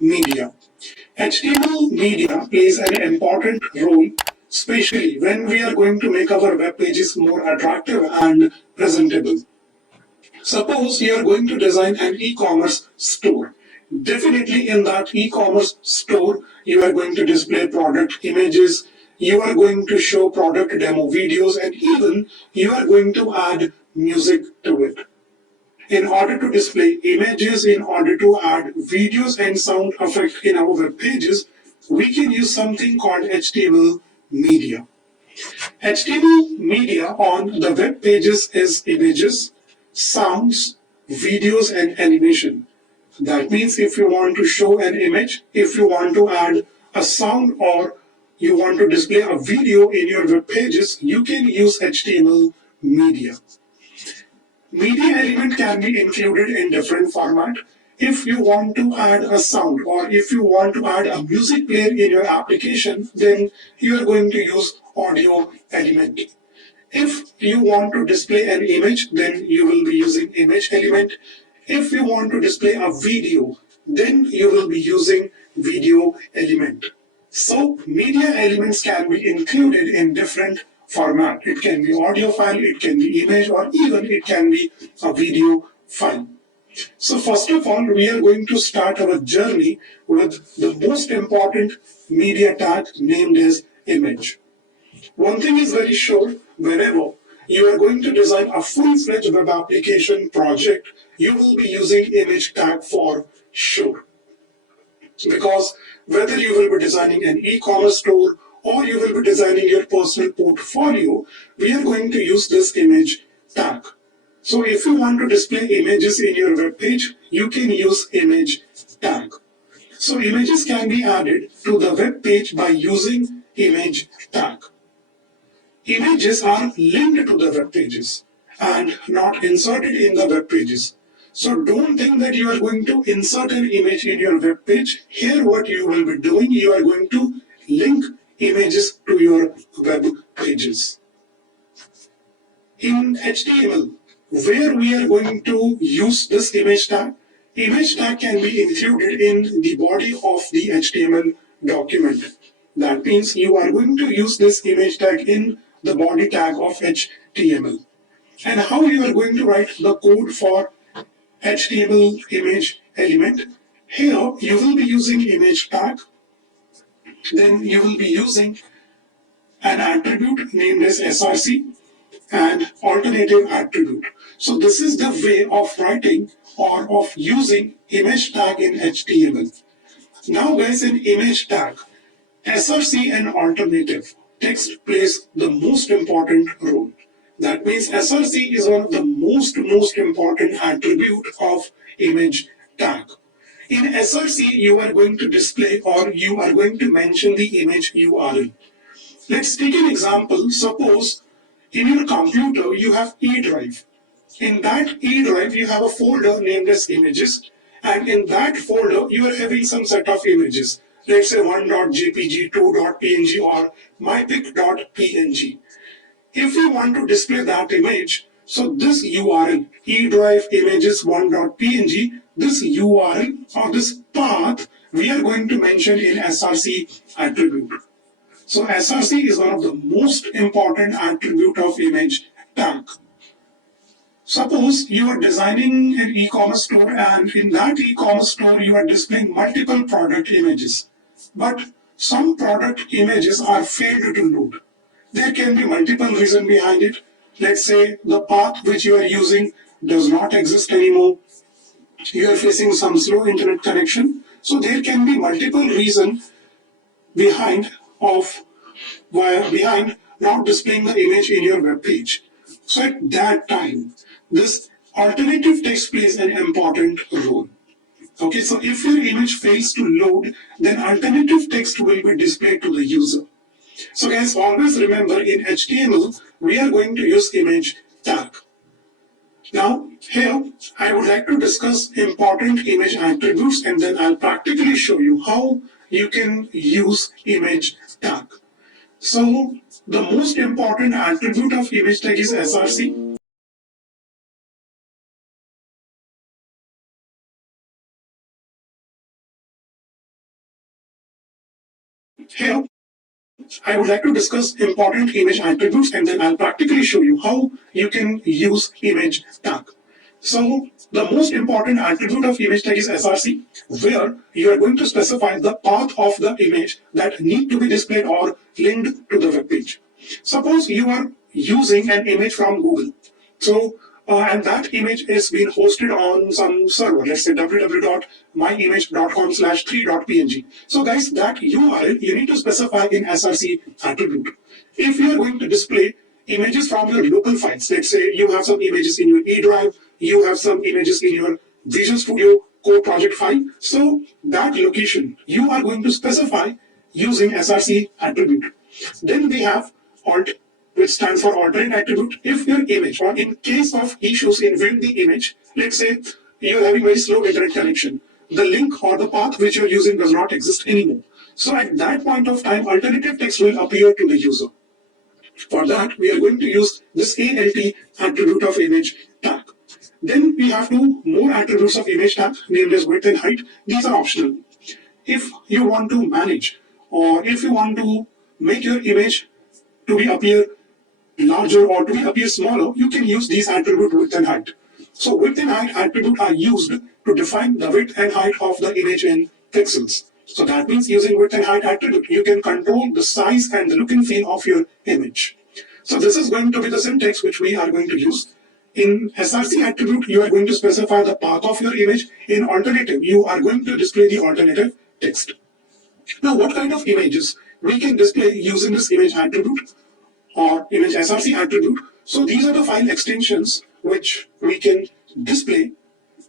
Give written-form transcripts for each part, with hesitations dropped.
media. HTML media plays an important role, especially when we are going to make our web pages more attractive and presentable. Suppose you are going to design an e-commerce store. Definitely in that e-commerce store, you are going to display product images, you are going to show product demo videos, and even you are going to add music to it. In order to display images, in order to add videos and sound effect in our web pages, we can use something called HTML media. HTML media on the web pages is images, sounds, videos, and animation. That means if you want to show an image, if you want to add a sound, or you want to display a video in your web pages, you can use HTML media. Media element can be included in different format. If you want to add a sound or if you want to add a music player in your application, then you are going to use audio element. If you want to display an image, then you will be using image element. If you want to display a video, then you will be using video element. So media elements can be included in different format. It can be audio file, it can be image, or even it can be a video file. So first of all, we are going to start our journey with the most important media tag named as image. One thing is very sure, whenever you are going to design a full-fledged web application project, you will be using image tag for sure. Because whether you will be designing an e-commerce store or you will be designing your personal portfolio, we are going to use this image tag. So if you want to display images in your web page, you can use image tag. So images can be added to the web page by using image tag. Images are linked to the web pages and not inserted in the web pages. So don't think that you are going to insert an image in your web page. Here what you will be doing, you are going to link images to your web pages. In HTML, where we are going to use this image tag can be included in the body of the HTML document. That means you are going to use this image tag in the body tag of HTML. And how you are going to write the code for HTML image element? Here you will be using image tag. Then you will be using an attribute named as src and alternative attribute. So this is the way of writing or of using image tag in HTML. Now guys, in image tag, src and alternative text plays the most important role. That means src is one of the most important attribute of image tag. In src, you are going to display or you are going to mention the image URL. Let's take an example. Suppose in your computer you have E drive. In that E drive you have a folder named as images, and in that folder you are having some set of images. Let's say 1.jpg, 2.png, or mypic.png. If you want to display that image, so this URL, E drive images 1.png, this URL or this path we are going to mention in src attribute. So src is one of the most important attribute of image tag. Suppose you are designing an e-commerce store, and in that e-commerce store you are displaying multiple product images. But some product images are failed to load. There can be multiple reasons behind it. Let's say the path which you are using does not exist anymore. You are facing some slow internet connection. So there can be multiple reasons behind not displaying the image in your web page. So at that time, this alternative text plays an important role. Okay, so if your image fails to load, then alternative text will be displayed to the user. So guys, always remember in HTML, we are going to use image tag. Now, here, I would like to discuss important image attributes, and then I'll practically show you how you can use image tag. So, the most important attribute of image tag is src. here I would like to discuss important image attributes, and then I'll practically show you how you can use image tag. So the most important attribute of image tag is src, where you are going to specify the path of the image that need to be displayed or linked to the web page. Suppose you are using an image from Google. So and that image is being hosted on some server, let's say www.myimage.com/3.png. So guys, that URL you need to specify in src attribute. If you are going to display images from your local files, let's say you have some images in your E drive, you have some images in your Visual Studio Code project file, so that location you are going to specify using src attribute. Then we have alt, which stands for alternate attribute. If your image, or in case of issues in viewing the image, let's say you're having very slow internet connection, the link or the path which you're using does not exist anymore. So at that point of time, alternative text will appear to the user. For that, we are going to use this alt attribute of image tag. Then we have two more attributes of image tag named as width and height. These are optional. If you want to manage, or if you want to make your image to be appear larger or to be appear smaller, you can use these attribute width and height. So width and height attribute are used to define the width and height of the image in pixels. So that means using width and height attribute, you can control the size and the look and feel of your image. So this is going to be the syntax which we are going to use. In src attribute, you are going to specify the path of your image. In alternative, you are going to display the alternative text. Now, what kind of images we can display using this image attribute or image src attribute? So these are the file extensions which we can display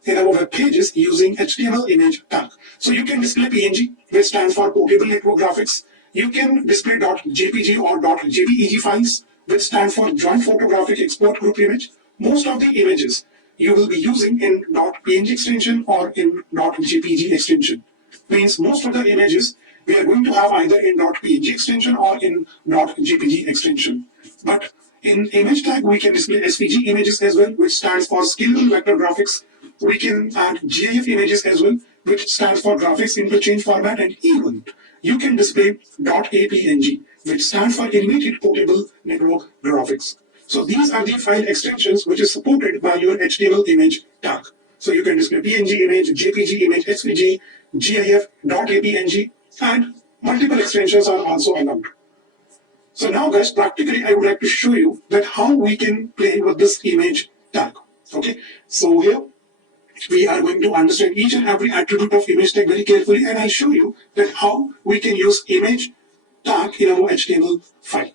in our web pages using HTML image tag. So you can display PNG, which stands for Portable Network Graphics. You can display .jpg or .jpeg files, which stands for Joint Photographic Export Group Image. Most of the images you will be using in .png extension or in .jpg extension. Means most of the images we are going to have either in .png extension or in .jpg extension. But in image tag, we can display SVG images as well, which stands for Scalable Vector Graphics. We can add GIF images as well, which stands for Graphics Interchange Format, and even you can display .apng, which stands for Animated Portable Network Graphics. So these are the file extensions which is supported by your HTML image tag. So you can display PNG image, JPG image, SVG, GIF, .apng, and multiple extensions are also allowed. So now guys, practically I would like to show you that how we can play with this image tag. Okay, so here we are going to understand each and every attribute of image tag very carefully, and I'll show you that how we can use image tag in our HTML file.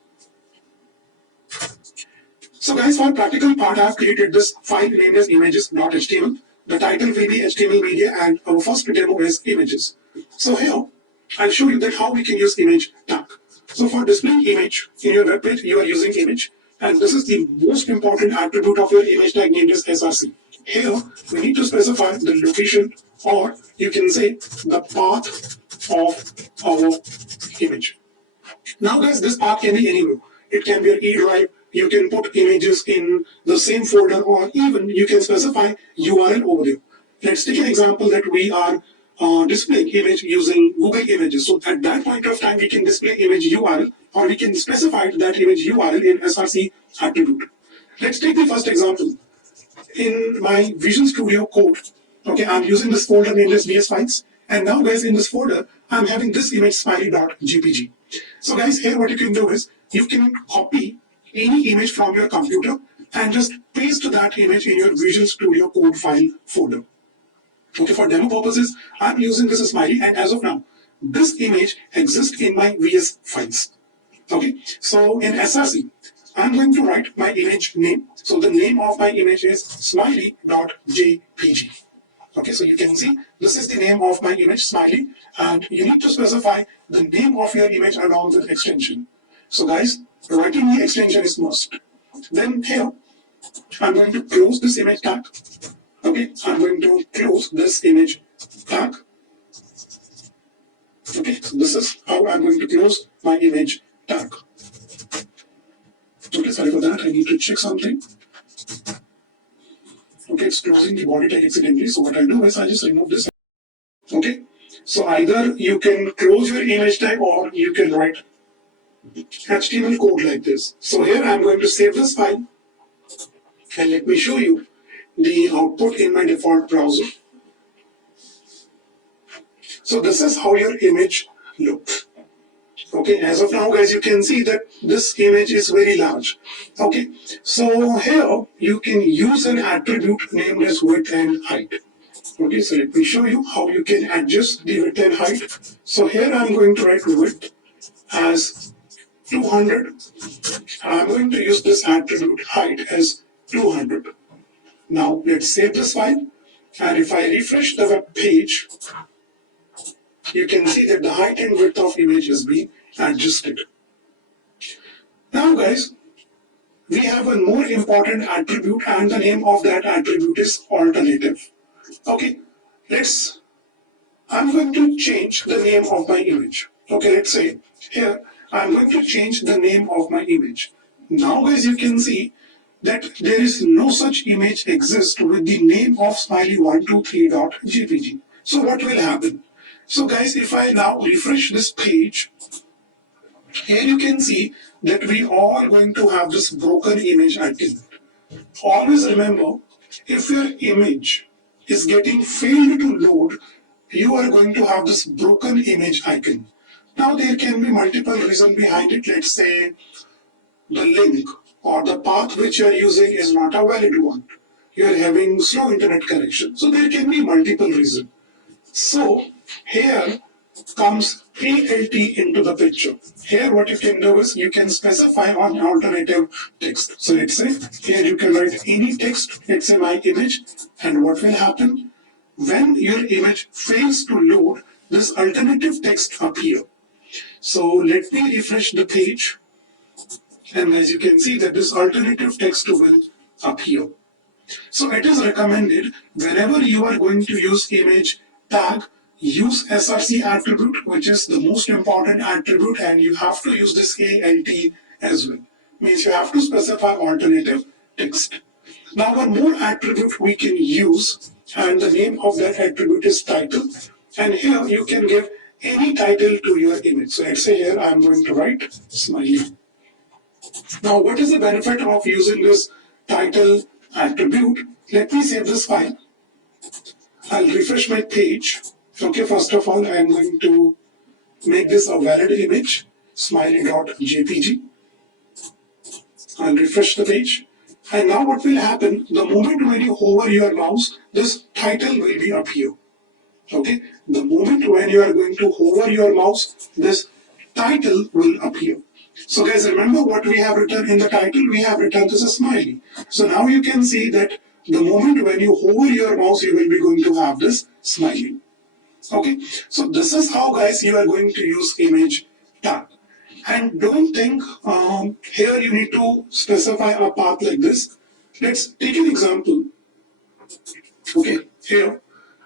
So guys, for practical part, I have created this file named as images.html. The title will be HTML media, and our first demo is images. So here, I'll show you that how we can use image tag. So for displaying image in your web page, you are using image, and this is the most important attribute of your image tag named as src. Here, we need to specify the location, or you can say the path of our image. Now guys, this path can be anywhere. It can be your E drive, you can put images in the same folder, or even you can specify URL over there. Let's take an example that we are displaying image using Google Images. So at that point of time, we can display image URL, or we can specify that image URL in src attribute. Let's take the first example. In my Visual Studio Code, okay, I'm using this folder named as VS Files, and now guys, in this folder, I'm having this image smiley.jpg. So guys, here what you can do is, you can copy any image from your computer and just paste that image in your Visual Studio Code file folder. Okay, for demo purposes, I'm using this smiley, and as of now, this image exists in my VS Files. Okay, so in src, I'm going to write my image name. So the name of my image is smiley.jpg. Okay, so you can see this is the name of my image, smiley, and you need to specify the name of your image along with extension. So guys, writing the extension is must. Then here, I'm going to close this image tag. Okay, I'm going to close this image tag. Okay, so this is how I'm going to close my image tag. Okay, sorry for that, I need to check something. Okay, it's closing the body tag accidentally, so what I'll do is I'll just remove this. Okay, So either you can close your image tag or you can write HTML code like this. So here I'm going to save this file and let me show you the output in my default browser. So this is how your image looks. Okay, as of now guys, you can see that this image is very large. Okay, so here you can use an attribute named as width and height. Okay, so let me show you how you can adjust the width and height. So here I'm going to write width as 200. I'm going to use this attribute height as 200. Now let's save this file, and if I refresh the web page, you can see that the height and width of image is being adjusted. Now guys, we have a more important attribute, and the name of that attribute is alternative. Okay, I'm going to change the name of my image. Okay, let's say here I'm going to change the name of my image. Now guys, you can see that there is no such image exist with the name of smiley123.jpg. So what will happen? So guys, if I now refresh this page, here you can see that we are going to have this broken image icon. Always remember, if your image is getting failed to load, you are going to have this broken image icon. Now there can be multiple reasons behind it. Let's say the link or the path which you are using is not a valid one. You are having slow internet connection. So there can be multiple reasons. So here comes creat into the picture. Here what you can do is you can specify an alternative text. So let's say here you can write any text, let's say my image, and what will happen? When your image fails to load, this alternative text appear. So let me refresh the page, and as you can see that this alternative text will appear. So it is recommended whenever you are going to use image tag, use src attribute, which is the most important attribute, and you have to use this alt as well. Means you have to specify alternative text. Now one more attribute we can use, and the name of that attribute is title, and here you can give any title to your image. So let's say here I'm going to write smiley. Now what is the benefit of using this title attribute? Let me save this file. I'll refresh my page. Okay, first of all, I'm going to make this a valid image, smiley.jpg. I'll refresh the page. And now what will happen, the moment when you hover your mouse, this title will be appear. Okay, the moment when you are going to hover your mouse, this title will appear. So guys, remember what we have written in the title? We have written this as smiley. So now you can see that the moment when you hover your mouse, you will be going to have this smiley. Okay, so this is how guys you are going to use image tag. And don't think here you need to specify a path like this. Let's take an example. Okay, here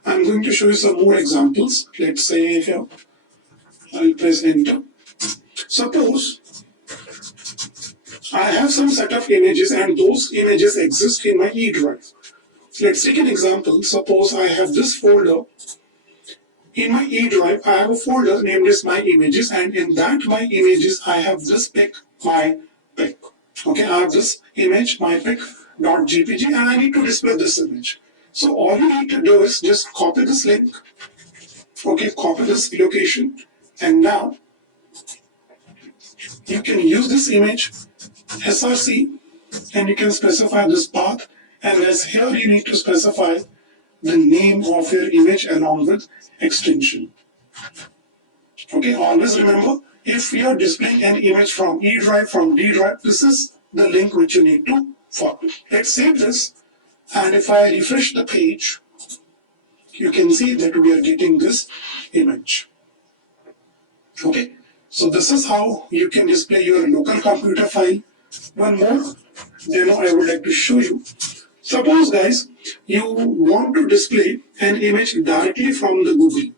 I'm going to show you some more examples. Let's say here I'll press enter. Suppose I have some set of images and those images exist in my E drive. Let's take an example. Suppose I have this folder. In my E drive, I have a folder named as my images, and in that my images, I have this pic, my pic. Okay, I have this image, my pic.jpg, and I need to display this image. So all you need to do is just copy this link. Okay, copy this location, and now you can use this image src, and you can specify this path, and as here you need to specify the name of your image along with extension. Okay, always remember, if you are displaying an image from E drive, from D drive, this is the link which you need to follow. Let's save this, and if I refresh the page, you can see that we are getting this image. Okay, so this is how you can display your local computer file. One more demo I would like to show you. Suppose guys, you want to display an image directly from the Google.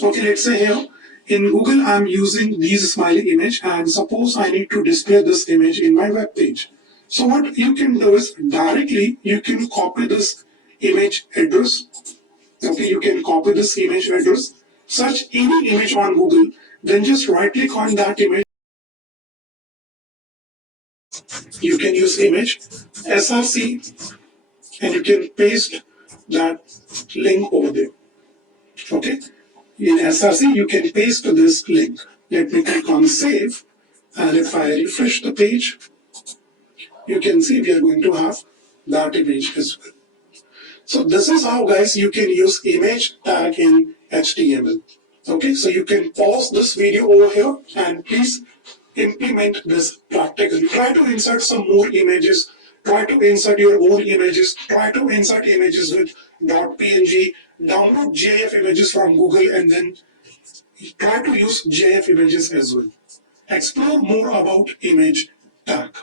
Okay, let's say here in Google I'm using these smiley image, and suppose I need to display this image in my web page. So what you can do is directly you can copy this image address. Okay, you can copy this image address, search any image on Google, then just right click on that image. You can use image src and you can paste that link over there. Okay, in src you can paste this link. Let me click on save, and if I refresh the page, you can see we are going to have that image as well. So this is how, guys, you can use image tag in HTML. Okay, so you can pause this video over here and please implement this practically. Try to insert some more images. Try to insert your own images. Try to insert images with .png. Download GIF images from Google and then try to use GIF images as well. Explore more about image tag.